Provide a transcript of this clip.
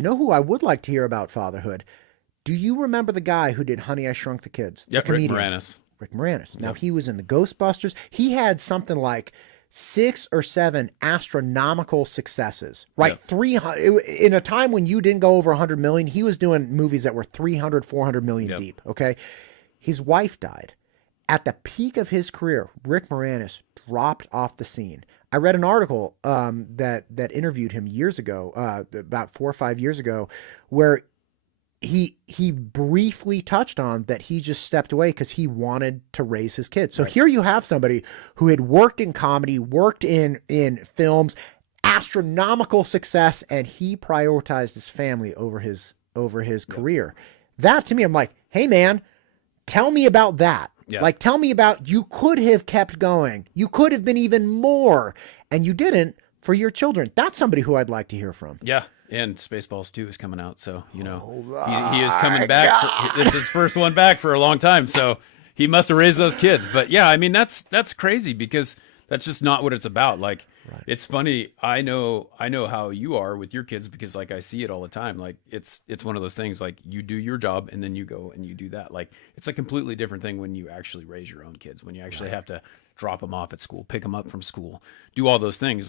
You know who I would like to hear about fatherhood? Do you remember the guy who did Honey, I Shrunk the Kids? The Yep, Rick comedian. Moranis. Rick Moranis. Now, Yep. he was in the Ghostbusters. He had something like 6 or 7 astronomical successes, right? Yep. 300 in a time when you didn't go over 100 million, he was doing movies that were 300, 400 million Yep. deep, okay? His wife died. At the peak of his career, Rick Moranis dropped off the scene. I read an article that interviewed him years ago, about 4 or 5 years ago, where he briefly touched on that he just stepped away because he wanted to raise his kids. So Right. here you have somebody who had worked in comedy, worked in films, astronomical success, and he prioritized his family over his career. That to me, I'm like, hey man, tell me about that. Yeah. Like, tell me about, you could have kept going. You could have been even more, and you didn't for your children. That's somebody who I'd like to hear from. Yeah, and Spaceballs 2 is coming out, so he Oh is coming back. This is his first one back for a long time, so he must have raised those kids. But yeah, I mean that's crazy because that's just not what it's about. Like, it's funny. I know how you are with your kids because like I see it all the time. Like it's one of those things. Like you do your job and then you go and you do that. Like it's a completely different thing when you actually raise your own kids. When you actually have to drop them off at school, pick them up from school, do all those things.